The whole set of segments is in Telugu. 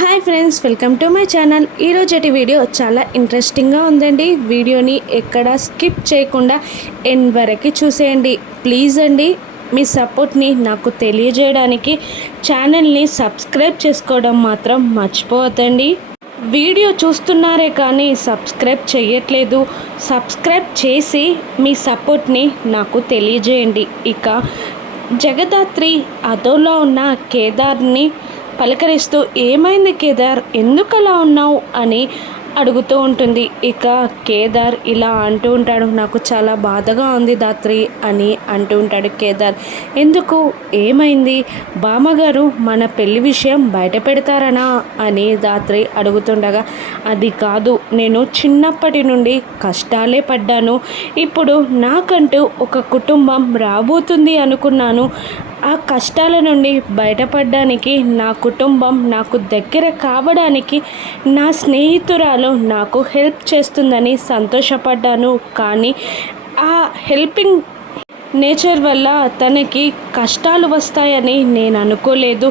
Hi friends, welcome to my channel. ఈరోజటి వీడియో చాలా ఇంట్రెస్టింగ్గా ఉందండి. వీడియోని ఎక్కడ స్కిప్ చేయకుండా ఎండ్ వరకు చూసేయండి ప్లీజ్ అండి. మీ సపోర్ట్ని నాకు తెలియజేయడానికి ఛానల్ని సబ్స్క్రైబ్ చేసుకోవడం మాత్రం మర్చిపోవద్దండి. వీడియో చూస్తున్నారే కానీ సబ్స్క్రైబ్ చేయట్లేదు. సబ్స్క్రైబ్ చేసి మీ సపోర్ట్ని నాకు తెలియజేయండి. ఇక జగదాత్రి అదోలా ఉన్న కేదార్ని పలకరిస్తూ ఏమైంది కేదార్, ఎందుకు అలా ఉన్నావు అని అడుగుతూ ఉంటుంది. ఇక కేదార్ ఇలా అంటూ ఉంటాడు, నాకు చాలా బాధగా ఉంది దాత్రి అని అంటూ ఉంటాడు కేదార్. ఎందుకు, ఏమైంది? బామ్మగారు మన పెళ్లి విషయం బయట పెడతారనా అని దాత్రి అడుగుతుండగా, అది కాదు, నేను చిన్నప్పటి నుండి కష్టాలే పడ్డాను. ఇప్పుడు నాకంటూ ఒక కుటుంబం రాబోతుంది అనుకున్నాను. ఆ కష్టాల నుండి బయటపడడానికి, నా కుటుంబం నాకు దగ్గర కావడానికి నా స్నేహితురాలు నాకు హెల్ప్ చేస్తుందని సంతోషపడ్డాను. కానీ ఆ హెల్పింగ్ నేచర్ వల్ల తనకి కష్టాలు వస్తాయని నేను అనుకోలేదు.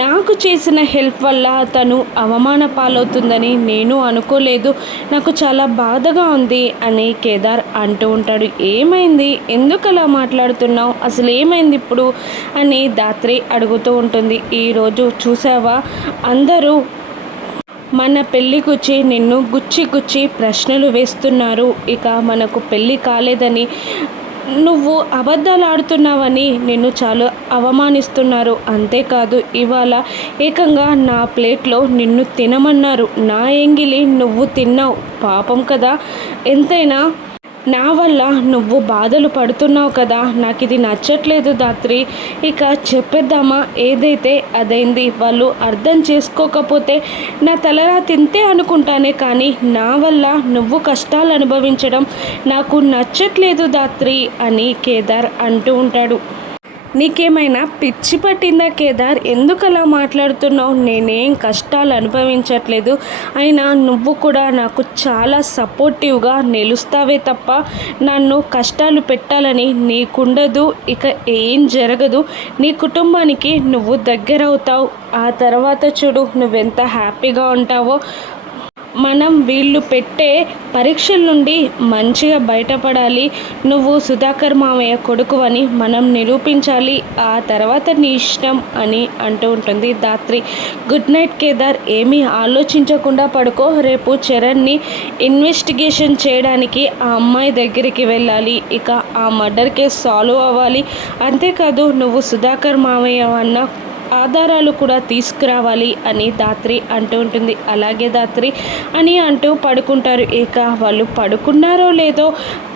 నాకు చేసిన హెల్ప్ వల్ల తను అవమాన పాలవుతుందని నేను అనుకోలేదు. నాకు చాలా బాధగా ఉంది అని కేదార్ అంటూ ఉంటాడు. ఏమైంది, ఎందుకు అలా మాట్లాడుతున్నావు, అసలు ఏమైంది ఇప్పుడు అని దాత్రి అడుగుతూ ఉంటుంది. ఈరోజు చూసావా, అందరూ మన పెళ్ళి గుచ్చి నిన్ను గుచ్చి ప్రశ్నలు వేస్తున్నారు. ఇక మనకు పెళ్ళి కాలేదని, నువ్వు అబద్ధాలు ఆడుతున్నావని నిన్ను చాలా అవమానిస్తున్నారు. అంతేకాదు ఇవాళ ఏకంగా నా ప్లేట్లో నిన్ను తినమన్నారు. నా ఎంగిలి నువ్వు తిన్నావు, పాపం కదా. ఎంతైనా నా వల్ల నువ్వు బాధలు పడుతున్నావు కదా, నాకు ఇది నచ్చట్లేదు దాత్రి. ఇక చెప్పేద్దామా, ఏదైతే అదైంది. వాళ్ళు అర్థం చేసుకోకపోతే నా తలరా తింతే అనుకుంటానే, కానీ నా వల్ల నువ్వు కష్టాలు అనుభవించడం నాకు నచ్చట్లేదు దాత్రి అని కేదార్ అంటూ ఉంటాడు. నీకేమైనా పిచ్చి పట్టిందా కేదార్, ఎందుకు అలా మాట్లాడుతున్నావు? నేనేం కష్టాలు అనుభవించట్లేదు. అయినా నువ్వు కూడా నాకు చాలా సపోర్టివ్గా నిలుస్తావే తప్ప నన్ను కష్టాలు పెట్టాలని నీకుండదు. ఇక ఏం జరగదు. నీ కుటుంబానికి నువ్వు దగ్గరవుతావు. ఆ తర్వాత చూడు నువ్వెంత హ్యాపీగా ఉంటావో. మనం వీళ్ళు పెట్టే పరీక్షల నుండి మంచిగా బయటపడాలి. నువ్వు సుధాకర్ మామయ్య కొడుకు అని మనం నిరూపించాలి. ఆ తర్వాత నీ ఇష్టం అని అంటూ ఉంటుంది దాత్రి. గుడ్ నైట్ కేదార్, ఏమీ ఆలోచించకుండా పడుకో. రేపు చరణ్ని ఇన్వెస్టిగేషన్ చేయడానికి ఆ అమ్మాయి దగ్గరికి వెళ్ళాలి. ఇక ఆ మర్డర్ కేసు సాల్వ్ అవ్వాలి. అంతేకాదు నువ్వు సుధాకర్ మామయ్య అన్న ఆధారాలు కూడా తీసుకురావాలి అని దాత్రి అంటూ ఉంటుంది. అలాగే దాత్రి అని అంటూ పడుకుంటారు. ఇక వాళ్ళు పడుకున్నారో లేదో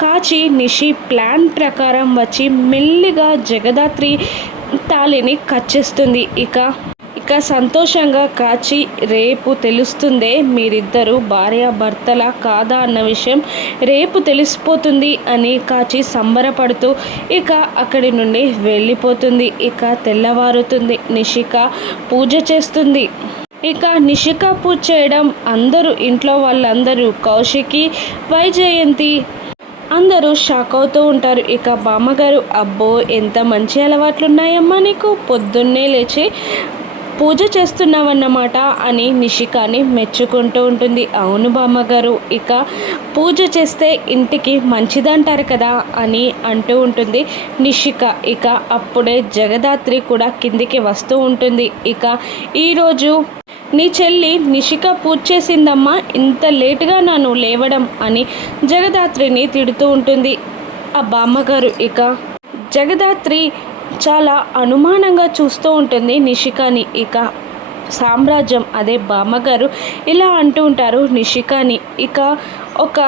కాచి నిషి ప్లాన్ ప్రకారం వచ్చి మెల్లిగా జగదాత్రి తాళిని కట్ చేస్తుంది. ఇక సంతోషంగా కాచి, రేపు తెలుస్తుందే మీరిద్దరూ భార్యాభర్తలా కాదా అన్న విషయం రేపు తెలిసిపోతుంది అని కాచి సంబరపడుతూ ఇక అక్కడి నుండి వెళ్ళిపోతుంది. ఇక తెల్లవారుతుంది. నిషిక పూజ చేస్తుంది. ఇక నిషిక పూజ చేయడం అందరూ, ఇంట్లో వాళ్ళందరూ, కౌశికి, వైజయంతి అందరూ షాక్ అవుతూ ఉంటారు. ఇక బామ్మగారు, అబ్బో ఎంత మంచి అలవాట్లున్నాయమ్మా నీకు, పొద్దున్నే లేచి పూజ చేస్తున్నావన్నమాట అని నిషికాని మెచ్చుకుంటూ ఉంటుంది. అవును బామ్మగారు, ఇక పూజ చేస్తే ఇంటికి మంచిదంటారు కదా అని అంటూ ఉంటుంది నిషిక. ఇక అప్పుడే జగదాత్రి కూడా కిందికి వస్తూ ఉంటుంది. ఇక ఈరోజు నీ చెల్లి నిషిక పూజ చేసిందమ్మా, ఇంత లేటుగా నన్ను లేవడం అని జగదాత్రిని తిడుతూ ఉంటుంది ఆ బామ్మగారు. ఇక జగదాత్రి చాలా అనుమానంగా చూస్తూ ఉంటుంది నిషికాని. ఇక సామ్రాజ్యం, అదే బామ్మగారు ఇలా అంటూ ఉంటారు నిషికాని. ఇక ఒక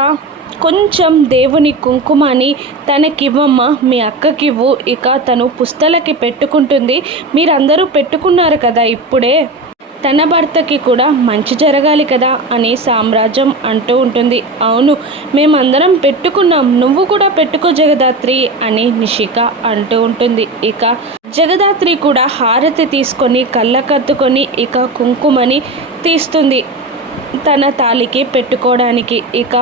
కొంచెం దేవుని కుంకుమని తనకివ్వమ్మ, మీ అక్కకివ్వు. ఇక తను పుస్తలకి పెట్టుకుంటుంది. మీరందరూ పెట్టుకున్నారు కదా, ఇప్పుడే తన భర్తకి కూడా మంచి జరగాలి కదా అని సామ్రాజ్యం అంటూ ఉంటుంది. అవును, మేమందరం పెట్టుకున్నాం, నువ్వు కూడా పెట్టుకో జగదాత్రి అని నిషిక అంటూ ఉంటుంది. ఇక జగదాత్రి కూడా హారతి తీసుకొని కళ్ళకత్తుకొని ఇక కుంకుమని తీస్తుంది తన తాలికి పెట్టుకోవడానికి. ఇక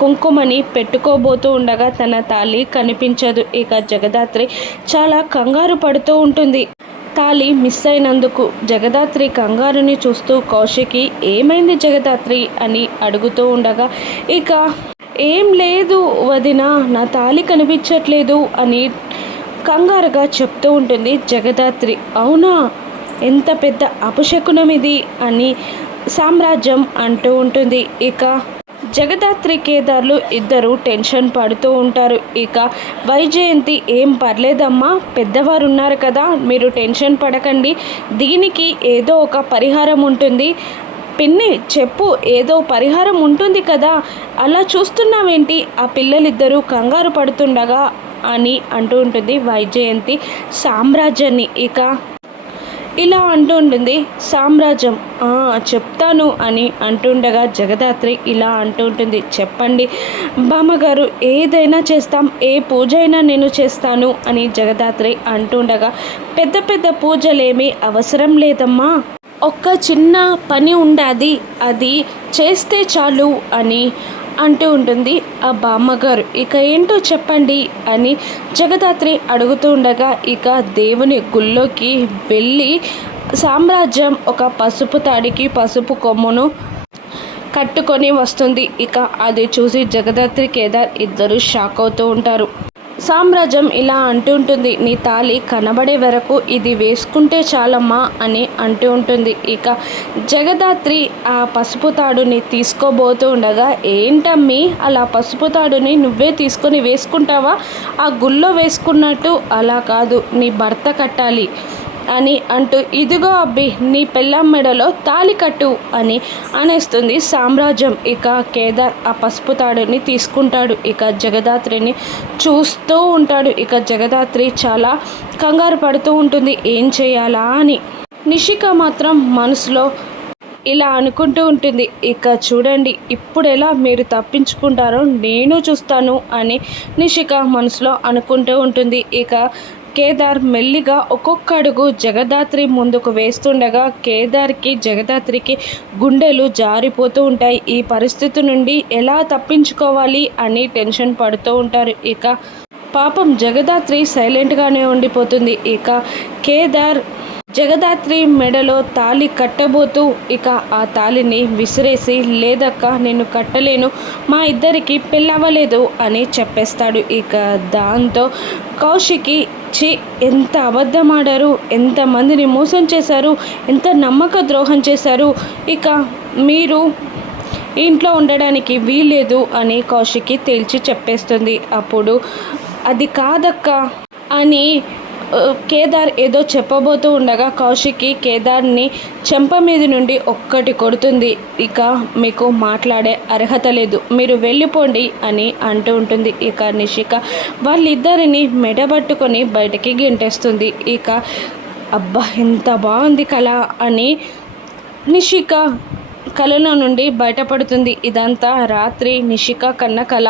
కుంకుమని పెట్టుకోబోతూ ఉండగా తన తాళి కనిపించదు. ఇక జగదాత్రి చాలా కంగారు పడుతూ ఉంటుంది. తాళి మిస్ అయినందుకు. జగదాత్రి కంగారుని చూస్తూ కౌశికి ఏమైంది జగదాత్రి అని అడుగుతూ ఉండగా, ఇక ఏం లేదు వదిన, నా తాళి కనిపించట్లేదు అని కంగారుగా చెప్తూ ఉంటుంది జగదాత్రి. అవునా, ఎంత పెద్ద అపశకునం ఇది అని సామ్రాజ్యం అంటూ ఉంటుంది. ఇక జగదాత్రి కేదార్లు ఇద్దరు టెన్షన్ పడుతూ ఉంటారు. ఇక వైజయంతి ఏం పర్లేదమ్మా, పెద్దవారు ఉన్నారు కదా, మీరు టెన్షన్ పడకండి, దీనికి ఏదో ఒక పరిహారం ఉంటుంది. పిన్ని చెప్పు, ఏదో పరిహారం ఉంటుంది కదా, అలా చూస్తున్నావేంటి, ఆ పిల్లలిద్దరూ కంగారు పడుతుండగా అని అంటూ ఉంటుంది వైజయంతి సామ్రాజ్యాన్ని. ఇక ఇలా అంటూ ఉంటుంది సామ్రాజ్యం, చెప్తాను అని అంటుండగా జగదాత్రి ఇలా అంటూ ఉంటుంది, చెప్పండి బామ్మగారు, ఏదైనా చేస్తాం, ఏ పూజ అయినా నేను చేస్తాను అని జగదాత్రి అంటుండగా, పెద్ద పెద్ద పూజలేమీ అవసరం లేదమ్మా, ఒక్క చిన్న పని ఉండాది, అది చేస్తే చాలు అని అంటూ ఉంటుంది ఆ బామ్మగారు. ఇక ఏంటో చెప్పండి అని జగదాత్రి అడుగుతూ ఉండగా, ఇక దేవుని గుళ్ళోకి వెళ్ళి సామ్రాజ్యం ఒక పసుపు తాడికి పసుపు కొమ్మును కట్టుకొని వస్తుంది. ఇక అది చూసి జగదాత్రి కేదార్ ఇద్దరు షాక్ అవుతూ ఉంటారు. సామ్రాజ్యం ఇలా అంటుంటుంది, నీ తాళి కనబడే వరకు ఇది వేసుకుంటే చాలమ్మా అని అంటూ ఉంటుంది. ఇక జగదాత్రి ఆ పసుపు తాడుని తీసుకోబోతూ ఉండగా, ఏంటమ్మి అలా పసుపు తాడుని నువ్వే తీసుకొని వేసుకుంటావా, ఆ గుళ్ళో వేసుకున్నట్టు అలా కాదు, నీ భర్త కట్టాలి అని అంటూ, ఇదిగో అబ్బి నీ పెళ్ళాం మెడలో తాళి కట్టు అని అనేస్తుంది సామ్రాజ్యం. ఇక కేదార్ ఆ పసుపు తాడుని తీసుకుంటాడు. ఇక జగదాత్రిని చూస్తూ ఉంటాడు. ఇక జగదాత్రి చాలా కంగారు పడుతూ ఉంటుంది, ఏం చేయాలా అని. నిషిక మాత్రం మనసులో ఇలా అనుకుంటూ ఉంటుంది, ఇక చూడండి ఇప్పుడు ఎలా మీరు తప్పించుకుంటారో నేను చూస్తాను అని నిషిక మనసులో అనుకుంటూ ఉంటుంది. ఇక కేదార్ మెల్లిగా ఒక్కొక్క అడుగు జగదాత్రి ముందుకు వేస్తుండగా కేదార్కి జగదాత్రికి గుండెలు జారిపోతూ ఉంటాయి. ఈ పరిస్థితి నుండి ఎలా తప్పించుకోవాలి అని టెన్షన్ పడుతూ ఉంటారు. ఇక పాపం జగదాత్రి సైలెంట్గానే ఉండిపోతుంది. ఇక కేదార్ జగదాత్రి మెడలో తాళి కట్టబోతూ ఇక ఆ తాళిని విసిరేసి, లేదక్క నేను కట్టలేను, మా ఇద్దరికి పెళ్ళవ్వలేదు అని చెప్పేస్తాడు. ఇక దాంతో కౌశికి, ఎంత అబద్ధం ఆడారు, ఎంతమందిని మోసం చేశారు, ఎంత నమ్మక ద్రోహం చేశారు, ఇక మీరు ఇంట్లో ఉండడానికి వీల్లేదు అని కౌశికి తేల్చి చెప్పేస్తుంది. అప్పుడు అది కాదక్క అని కేదార్ ఏదో చెప్పబోతూ ఉండగా కౌశికి కేదార్ని చెంప మీద నుండి ఒక్కటి కొడుతుంది. ఇక మీకు మాట్లాడే అర్హత లేదు, మీరు వెళ్ళిపోండి అని అంటూ ఉంటుంది. ఇక నిషిక వాళ్ళిద్దరిని మెడబట్టుకొని బయటకి గెంటేస్తుంది. ఇక అబ్బా ఎంత బాగుంది కళ అని నిషిక కళలో నుండి బయటపడుతుంది. ఇదంతా రాత్రి నిషిక కన్న కళ.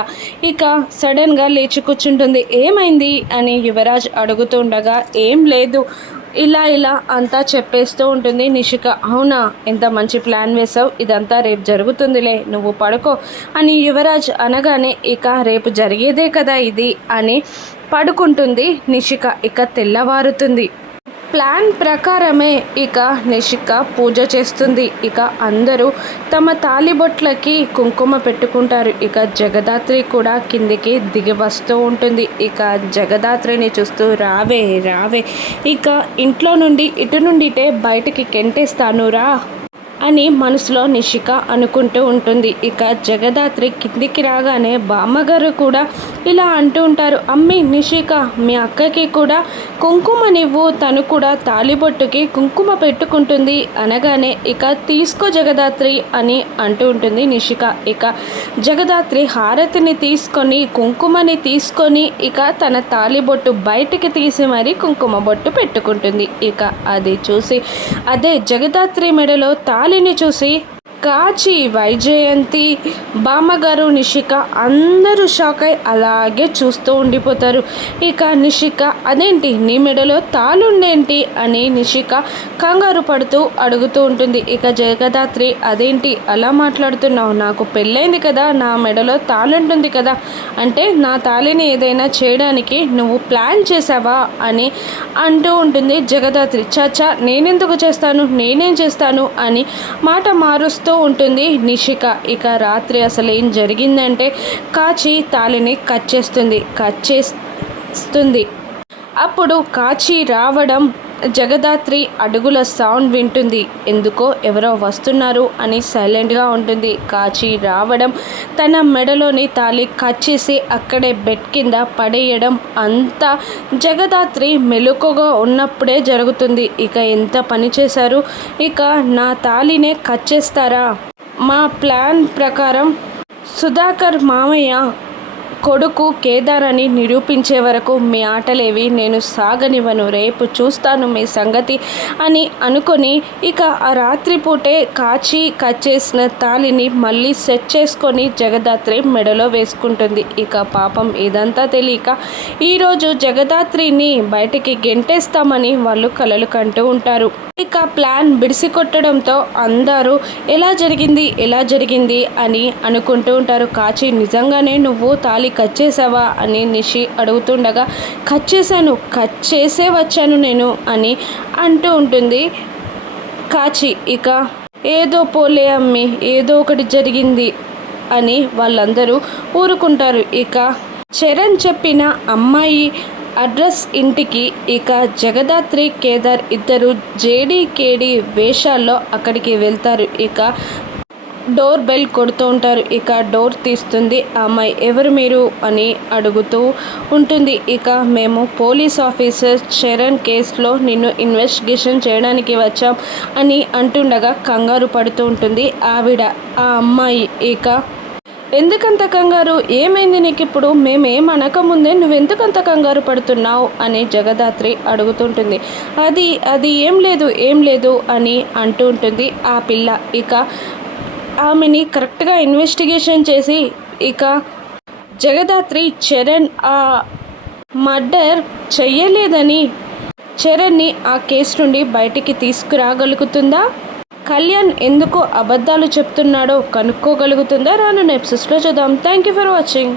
ఇక సడన్గా లేచి కూర్చుంటుంది. ఏమైంది అని యువరాజ్ అడుగుతుండగా, ఏం లేదు, ఇలా అంతా చెప్పేస్తూ ఉంటుంది నిషిక. అవునా, ఎంత మంచి ప్లాన్ వేసావు, ఇదంతా రేపు జరుగుతుందిలే, నువ్వు పడుకో అని యువరాజ్ అనగానే, ఇక రేపు జరిగేదే కదా ఇది అని పడుకుంటుంది నిషిక. ఇక తెల్లవారుతుంది. ప్లాన్ ప్రకారమే ఇక నిషిక పూజ చేస్తుంది. ఇక అందరూ తమ తాలిబొట్లకి కుంకుమ పెట్టుకుంటారు. ఇక జగదాత్రి కూడా కిందికి దిగి వస్తూ ఉంటుంది. ఇక జగదాత్రిని చూస్తూ, రావే రావే, ఇక ఇంట్లో నుండి ఇటు నుండి ఇటే బయటికి కెంటేస్తాను రా అని మనసులో నిషిక అనుకుంటూ ఉంటుంది. ఇక జగదాత్రి కిందికి రాగానే బామ్మగారు కూడా ఇలా అంటూ ఉంటారు, అమ్మి నిషిక మీ అక్కకి కూడా కుంకుమనివ్వు, తను కూడా తాలిబొట్టుకి కుంకుమ పెట్టుకుంటుంది అనగానే, ఇక తీసుకో జగదాత్రి అని అంటూ ఉంటుంది నిషిక. ఇక జగదాత్రి హారతిని తీసుకొని కుంకుమని తీసుకొని ఇక తన తాలిబొట్టు బయటికి తీసి మరీ కుంకుమ బొట్టు పెట్టుకుంటుంది. ఇక అది చూసి, అదే జగదాత్రి మెడలో తాళిని చూసి కాచి, వైజయంతి, బామ్మగారు, నిషిక అందరూ షాక్ అయి అలాగే చూస్తూ ఉండిపోతారు. ఇక నిషిక అదేంటి నీ మెడలో తాళుండేంటి అని నిషిక కంగారు పడుతూ అడుగుతూ ఉంటుంది. ఇక జగదాత్రి అదేంటి అలా మాట్లాడుతున్నావు, నాకు పెళ్ళైంది కదా, నా మెడలో తాళుంటుంది కదా, అంటే నా తాళిని ఏదైనా చేయడానికి నువ్వు ప్లాన్ చేసావా అని అంటూ ఉంటుంది జగదాత్రి. చాచా నేనెందుకు చేస్తాను, నేనేం చేస్తాను అని మాట మారుస్తూ ఉంటుంది నిషిక. ఇక రాత్రి అసలు ఏం జరిగిందంటే కాచి తాళిని కట్ చేస్తుంది. అప్పుడు కాచి రావడం, జగదాత్రి అడుగుల సౌండ్ వింటుంది. ఎందుకో ఎవరో వస్తున్నారు అని సైలెంట్గా ఉంటుంది. కాచి రావడం, తన మెడలోని తాళి కట్ చేసి అక్కడే బెడ్ కింద పడేయడం అంతా జగదాత్రి మెలకుగా ఉన్నప్పుడే జరుగుతుంది. ఇక ఎంత పని చేశారు, ఇక నా తాళినే కట్ చేస్తారా? మా ప్లాన్ ప్రకారం సుధాకర్ మామయ్య కొడుకు కేదార్ అని నిరూపించే వరకు మీ ఆటలేవి నేను సాగనివ్వను, రేపు చూస్తాను మీ సంగతి అని అనుకొని ఇక ఆ రాత్రిపూటే కాచి కట్ చేసిన తాళిని మళ్ళీ సెట్ చేసుకొని జగదాత్రి మెడలో వేసుకుంటుంది. ఇక పాపం ఇదంతా తెలియక ఈరోజు జగదాత్రిని బయటికి గెంటేస్తామని వాళ్ళు కలలు కంటూ ఉంటారు. ఇక ప్లాన్ బిడిసి కొట్టడంతో అందరూ ఎలా జరిగింది అని అనుకుంటూ ఉంటారు. కాచి నిజంగానే నువ్వు తాళి కట్ చేసావా అని నిషి అడుగుతుండగా కట్ చేసే వచ్చాను నేను అని అంటూ ఉంటుంది కాచి. ఇక ఏదో పోలే అమ్మి, ఏదో ఒకటి జరిగింది అని వాళ్ళందరూ ఊరుకుంటారు. ఇక చరణ్ చెప్పిన అమ్మాయి అడ్రస్ ఇంటికి ఇక జగదాత్రి, కేదార్ ఇద్దరు జేడీకేడి వేషాల్లో అక్కడికి వెళ్తారు. ఇక డోర్ బెల్ కొడుతూ ఉంటారు. ఇక డోర్ తీస్తుంది అమ్మాయి. ఎవరు మీరు అని అడుగుతూ ఉంటుంది. ఇక మేము పోలీస్ ఆఫీసర్ చరణ్ కేసులో నిన్ను ఇన్వెస్టిగేషన్ చేయడానికి వచ్చాం అని అంటుండగా కంగారు పడుతూ ఉంటుంది ఆవిడ, ఆ అమ్మాయి. ఇక ఎందుకంత కంగారు, ఏమైంది నీకు ఇప్పుడు, మేమేం అనకముందే నువ్వెందుకంత కంగారు పడుతున్నావు అని జగదాత్రి అడుగుతుంటుంది. అది ఏం లేదు అని అంటూ ఉంటుంది ఆ పిల్ల. ఇక ఆమెని కరెక్ట్గా ఇన్వెస్టిగేషన్ చేసి ఇక జగదాత్రి చరణ్ ఆ మర్డర్ చెయ్యలేదని చరణ్ని ఆ కేసు నుండి బయటికి తీసుకురాగలుగుతుందా? కళ్యాణ్ ఎందుకు అబద్ధాలు చెప్తున్నాడో కనుక్కోగలుగుతుందా? రాను ఎపిసోడ్స్లో చూద్దాం. Thank you for watching.